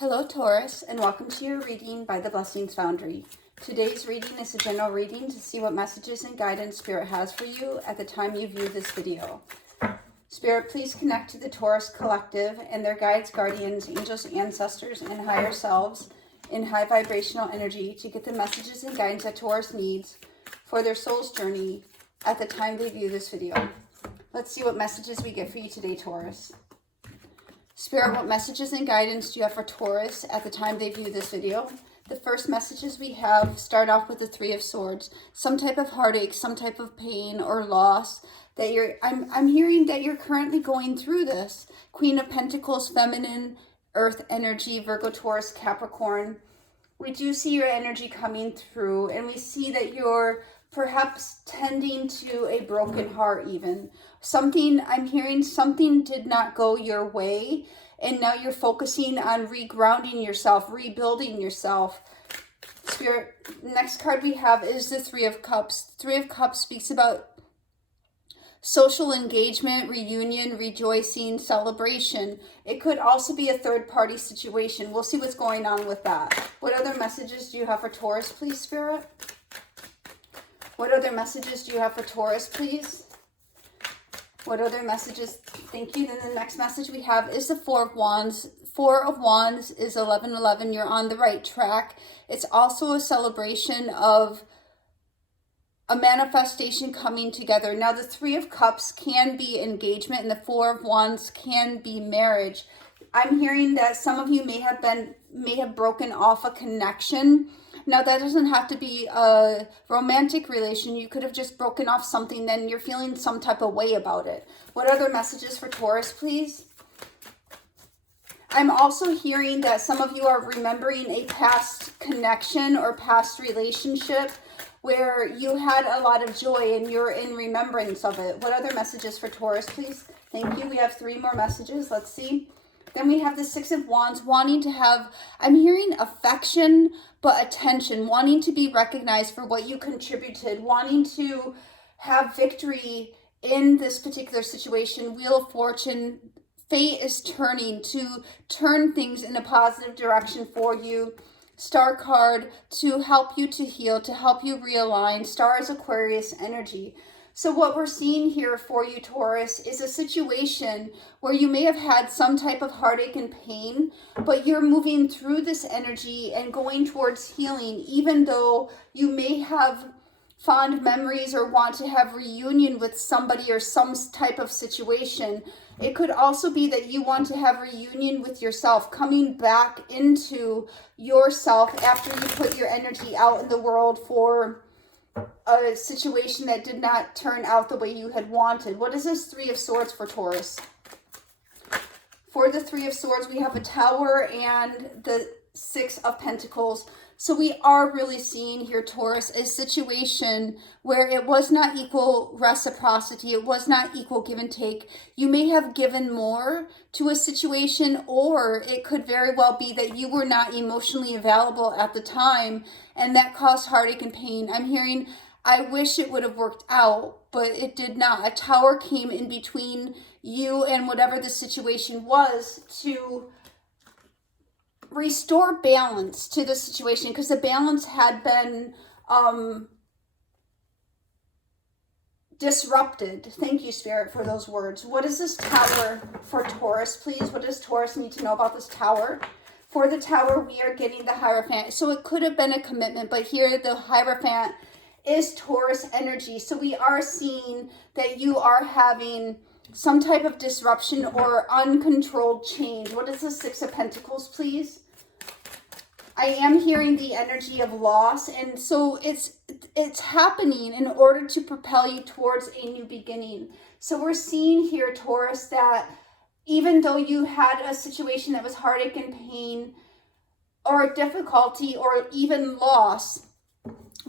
Hello Taurus, and welcome to your reading by the Blessings Foundry. Today's reading is a general reading to see what messages and guidance Spirit has for you at the time you view this video. Spirit, please connect to the Taurus collective and their guides, guardians, angels, ancestors, and higher selves in high vibrational energy to get the messages and guidance that Taurus needs for their soul's journey at the time they view this video. Let's see what messages we get for you today, Taurus. Spirit, what messages and guidance do you have for Taurus at the time they view this video? The first messages we have start off with the Three of Swords. Some type of heartache, some type of pain or loss that I'm hearing that you're currently going through this. Queen of Pentacles, feminine, earth energy, Virgo, Taurus, Capricorn. We do see your energy coming through, and we see that you're perhaps tending to a broken heart even. I'm hearing something did not go your way, and now you're focusing on regrounding yourself, rebuilding yourself. Spirit, next card we have is the Three of Cups. Three of Cups speaks about social engagement, reunion, rejoicing, celebration. It could also be a third-party situation. We'll see what's going on with that. What other messages do you have for Taurus, please, Spirit? What other messages do you have for Taurus, please? What other messages? Thank you. Then the next message we have is the Four of Wands. Four of Wands is 1111. You're on the right track. It's also a celebration of a manifestation coming together. Now, the Three of Cups can be engagement, and the Four of Wands can be marriage. I'm hearing that some of you may have broken off a connection. Now, that doesn't have to be a romantic relation. You could have just broken off something, then you're feeling some type of way about it. What other messages for Taurus, please? I'm also hearing that some of you are remembering a past connection or past relationship where you had a lot of joy and you're in remembrance of it. What other messages for Taurus, please? Thank you. We have three more messages. Let's see. Then we have the Six of Wands, wanting to have, I'm hearing affection, but attention, wanting to be recognized for what you contributed, wanting to have victory in this particular situation. Wheel of Fortune, fate is turning to turn things in a positive direction for you. Star card, to help you to heal, to help you realign. Star is Aquarius energy. So what we're seeing here for you, Taurus, is a situation where you may have had some type of heartache and pain, but you're moving through this energy and going towards healing, even though you may have fond memories or want to have reunion with somebody or some type of situation. It could also be that you want to have reunion with yourself, coming back into yourself after you put your energy out in the world for a situation that did not turn out the way you had wanted. What is this Three of Swords for Taurus? For the Three of Swords, we have a Tower and the Six of Pentacles. So we are really seeing here, Taurus, a situation where it was not equal reciprocity. It was not equal give and take. You may have given more to a situation, or it could very well be that you were not emotionally available at the time, and that caused heartache and pain. I'm hearing, I wish it would have worked out, but it did not. A Tower came in between you and whatever the situation was to restore balance to the situation, because the balance had been disrupted. Thank you, Spirit, for those words. What is this Tower for Taurus, please? What does Taurus need to know about this Tower? For the Tower, we are getting the Hierophant. So it could have been a commitment, but here the Hierophant is Taurus energy. So we are seeing that you are having some type of disruption or uncontrolled change. What is the Six of Pentacles, please? I am hearing the energy of loss, and so it's happening in order to propel you towards a new beginning. So we're seeing here, Taurus, that even though you had a situation that was heartache and pain or difficulty or even loss,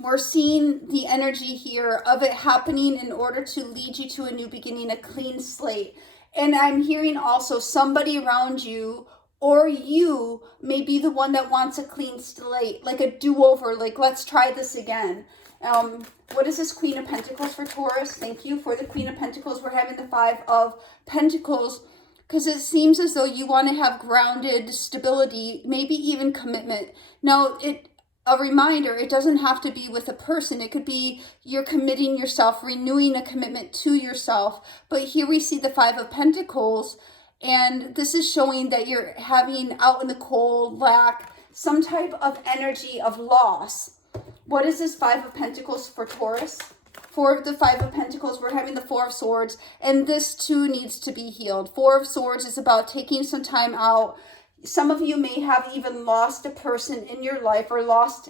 we're seeing the energy here of it happening in order to lead you to a new beginning, a clean slate. And I'm hearing also somebody around you or you may be the one that wants a clean slate, like a do-over, like let's try this again. What is this Queen of Pentacles for Taurus? Thank you. For the Queen of Pentacles, we're having the Five of Pentacles. because it seems as though you want to have grounded stability, maybe even commitment. Now, a reminder, it doesn't have to be with a person. It could be you're committing yourself, renewing a commitment to yourself. But here we see the Five of Pentacles, and this is showing that you're having out in the cold, lack, some type of energy of loss. What is this Five of Pentacles for Taurus? For the Five of Pentacles, we're having the Four of Swords, and this too needs to be healed. Four of Swords is about taking some time out. Some of you may have even lost a person in your life, or lost,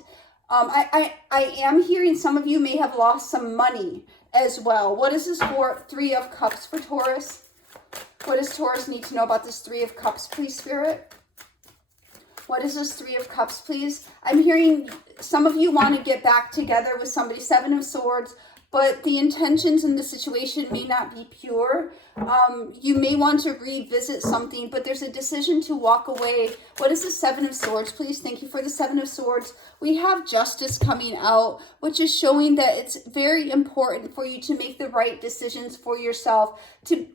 I am hearing some of you may have lost some money as well. What is this for? Three of Cups for Taurus? What does Taurus need to know about this Three of Cups, please, Spirit? What is this Three of Cups, please? I'm hearing some of you want to get back together with somebody. Seven of Swords, but the intentions in the situation may not be pure. You may want to revisit something, but there's a decision to walk away. What is the Seven of Swords, please? Thank you for the Seven of Swords. We have Justice coming out, which is showing that it's very important for you to make the right decisions for yourself, to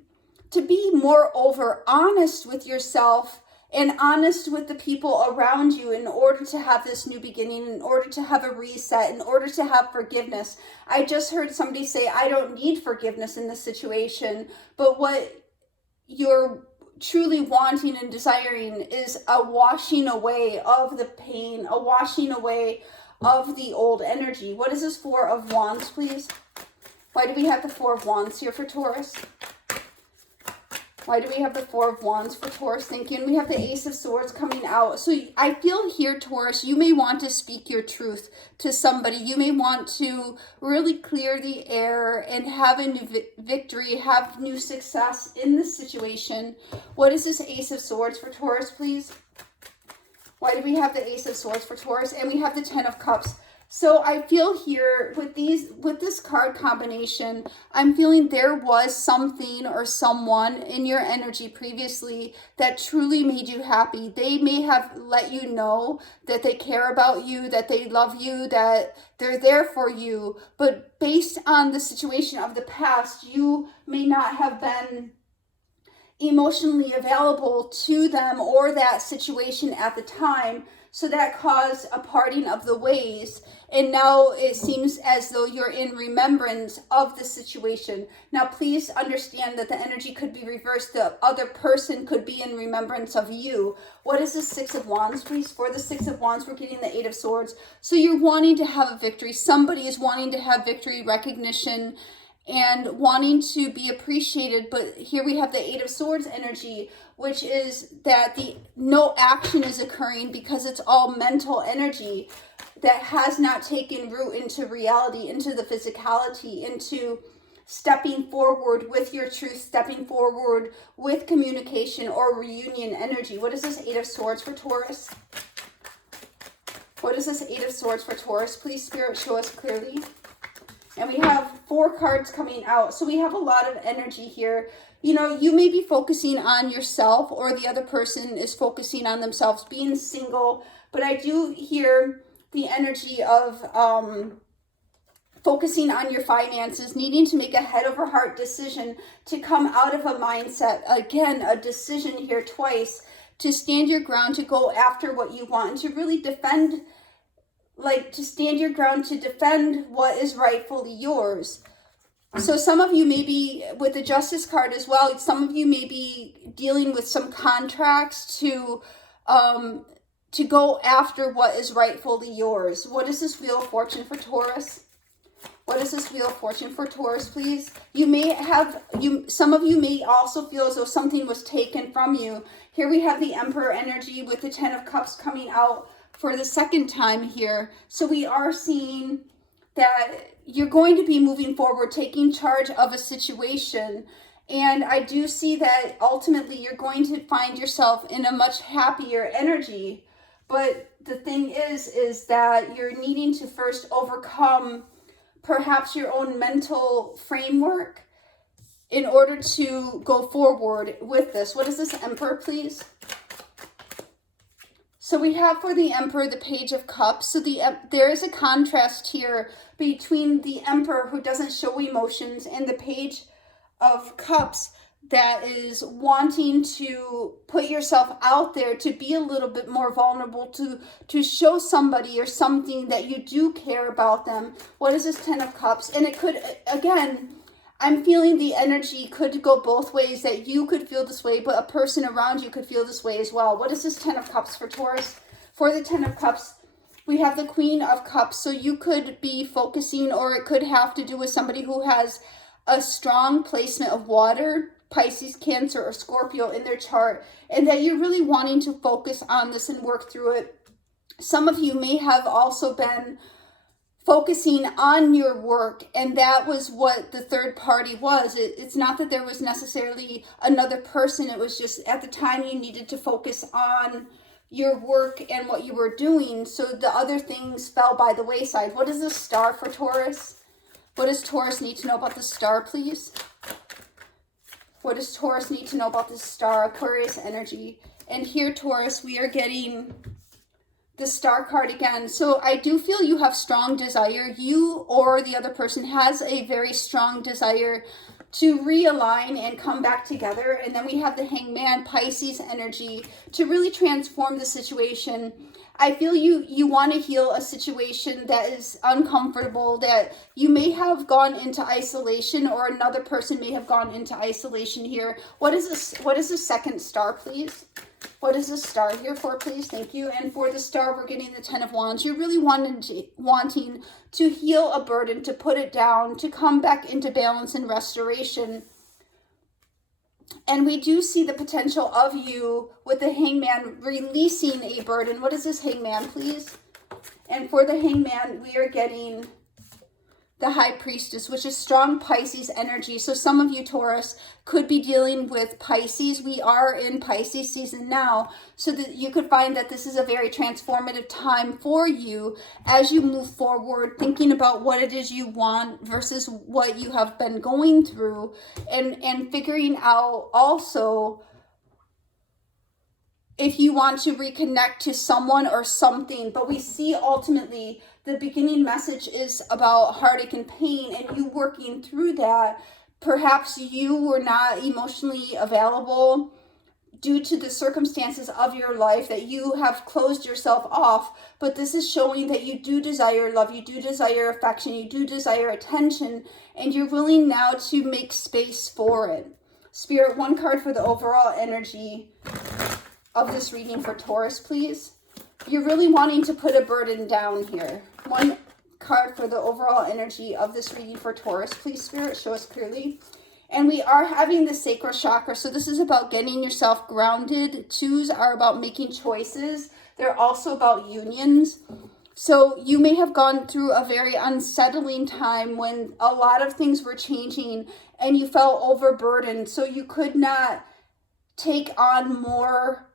be moreover honest with yourself and honest with the people around you in order to have this new beginning, in order to have a reset, in order to have forgiveness. I just heard somebody say, I don't need forgiveness in this situation, but what you're truly wanting and desiring is a washing away of the pain, a washing away of the old energy. What is this Four of Wands, please? Why do we have the Four of Wands here for Taurus? Why do we have the Four of Wands for Taurus? Thank you. And we have the Ace of Swords coming out. So I feel here, Taurus, you may want to speak your truth to somebody. You may want to really clear the air and have a new victory, have new success in this situation. What is this Ace of Swords for Taurus, please? Why do we have the Ace of Swords for Taurus? And we have the Ten of Cups. So I feel here with this card combination, I'm feeling there was something or someone in your energy previously that truly made you happy. They may have let you know that they care about you, that they love you, that they're there for you. But based on the situation of the past, you may not have been emotionally available to them or that situation at the time. So that caused a parting of the ways. And now it seems as though you're in remembrance of the situation. Now, please understand that the energy could be reversed. The other person could be in remembrance of you. What is the Six of Wands, please? For the Six of Wands, we're getting the Eight of Swords. So you're wanting to have a victory. Somebody is wanting to have victory, recognition, and wanting to be appreciated. But here we have the Eight of Swords energy, which is that no action is occurring because it's all mental energy that has not taken root into reality, into the physicality, into stepping forward with your truth, stepping forward with communication or reunion energy. What is this Eight of Swords for Taurus? What is this Eight of Swords for Taurus? Please, Spirit, show us clearly. And we have 4 cards coming out. So we have a lot of energy here. You know, you may be focusing on yourself, or the other person is focusing on themselves, being single. But I do hear the energy of focusing on your finances, needing to make a head over heart decision to come out of a mindset. Again, a decision here twice, to stand your ground, to go after what you want, and to really defend, to stand your ground, to defend what is rightfully yours. So some of you may be, with the Justice card as well, some of you may be dealing with some contracts to go after what is rightfully yours. What is this Wheel of Fortune for Taurus? What is this Wheel of Fortune for Taurus, please? You may have, some of you may also feel as though something was taken from you. Here we have the Emperor energy with the Ten of Cups coming out for the second time here. So we are seeing that you're going to be moving forward, taking charge of a situation. And I do see that ultimately you're going to find yourself in a much happier energy. But the thing is that you're needing to first overcome perhaps your own mental framework in order to go forward with this. What is this Emperor, please? So we have for the Emperor the Page of Cups. So there is a contrast here between the Emperor, who doesn't show emotions, and the Page of Cups that is wanting to put yourself out there, to be a little bit more vulnerable, to show somebody or something that you do care about them. What is this Ten of Cups? And it could, again, I'm feeling the energy could go both ways, that you could feel this way, but a person around you could feel this way as well. What is this Ten of Cups for Taurus? For the Ten of Cups, we have the Queen of Cups. So you could be focusing, or it could have to do with somebody who has a strong placement of water, Pisces, Cancer, or Scorpio in their chart, and that you're really wanting to focus on this and work through it. Some of you may have also been focusing on your work, and that was what the third party was. It's not that there was necessarily another person. It was just at the time you needed to focus on your work and what you were doing, so the other things fell by the wayside. What is the Star for Taurus? What does Taurus need to know about the Star, please? What does Taurus need to know about this Star? Aquarius energy. And here, Taurus, we are getting the Star card again. So I do feel you have strong desire. You or the other person has a very strong desire to realign and come back together. And then we have the Hangman, Pisces energy, to really transform the situation. I feel you want to heal a situation that is uncomfortable, that you may have gone into isolation, or another person may have gone into isolation here. What is this? What is the second Star, please? What is the Star here for, please? Thank you. And for the Star, we're getting the Ten of Wands. You're really wanting to heal a burden, to put it down, to come back into balance and restoration. And we do see the potential of you with the Hangman releasing a burden. What is this Hangman, please? And for the Hangman, we are getting the High Priestess, which is strong Pisces energy. So some of you, Taurus, could be dealing with Pisces. We are in Pisces season now, so that you could find that this is a very transformative time for you as you move forward, thinking about what it is you want versus what you have been going through, and figuring out also if you want to reconnect to someone or something. But we see ultimately the beginning message is about heartache and pain, and you working through that. Perhaps you were not emotionally available due to the circumstances of your life, that you have closed yourself off, but this is showing that you do desire love, you do desire affection, you do desire attention, and you're willing now to make space for it. Spirit, one card for the overall energy of this reading for Taurus, please. You're really wanting to put a burden down here. One card for the overall energy of this reading for Taurus, please, Spirit, show us clearly. And we are having the sacral chakra, so this is about getting yourself grounded. Twos are about making choices. They're also about unions. So you may have gone through a very unsettling time when a lot of things were changing and you felt overburdened, so you could not take on more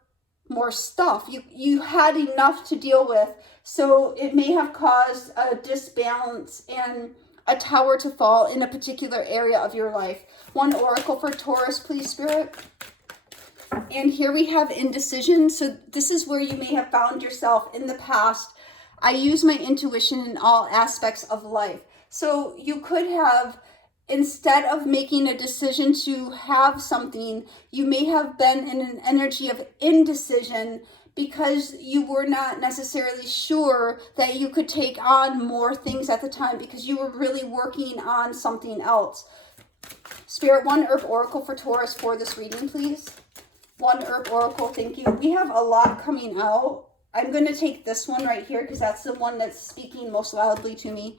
stuff. You had enough to deal with, so it may have caused a disbalance and a tower to fall in a particular area of your life. One oracle for Taurus, please, Spirit. And here we have indecision. So this is where you may have found yourself in the past. I use my intuition in all aspects of life. So you could have, instead of making a decision to have something, you may have been in an energy of indecision because you were not necessarily sure that you could take on more things at the time because you were really working on something else. Spirit, one herb oracle for Taurus for this reading, please. One herb oracle, thank you. We have a lot coming out. I'm going to take this one right here because that's the one that's speaking most loudly to me.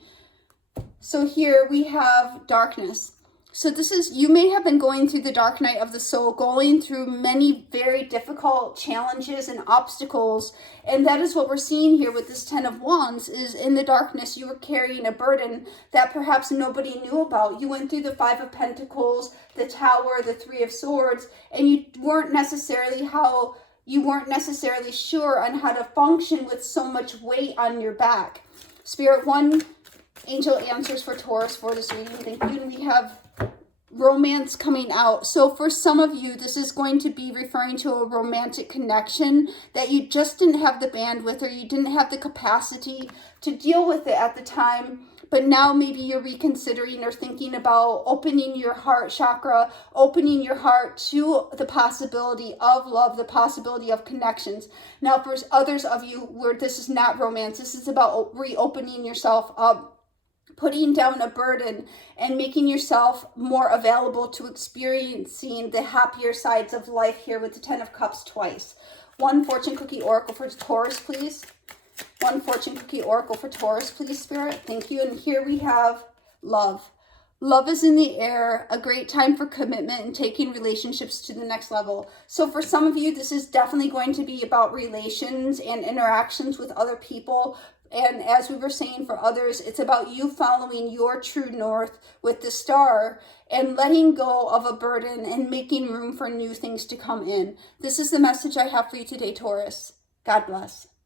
So here we have darkness. So this is, you may have been going through the dark night of the soul, going through many very difficult challenges and obstacles. And that is what we're seeing here with this Ten of Wands, is in the darkness, you were carrying a burden that perhaps nobody knew about. You went through the Five of Pentacles, the Tower, the Three of Swords, and you weren't necessarily sure on how to function with so much weight on your back. Spirit, one angel answers for Taurus for this reading. Thank you. And we have romance coming out. So for some of you, this is going to be referring to a romantic connection that you just didn't have the bandwidth or you didn't have the capacity to deal with it at the time. but now maybe you're reconsidering or thinking about opening your heart chakra, opening your heart to the possibility of love, the possibility of connections. Now, for others of you where this is not romance, this is about reopening yourself up, putting down a burden and making yourself more available to experiencing the happier sides of life here with the 10 of Cups twice. One fortune cookie oracle for Taurus, please. One fortune cookie oracle for Taurus, please, Spirit. Thank you. And here we have love. Love is in the air, a great time for commitment and taking relationships to the next level. So for some of you, this is definitely going to be about relations and interactions with other people. And as we were saying for others, it's about you following your true north with the star and letting go of a burden and making room for new things to come in. This is the message I have for you today, Taurus. God bless.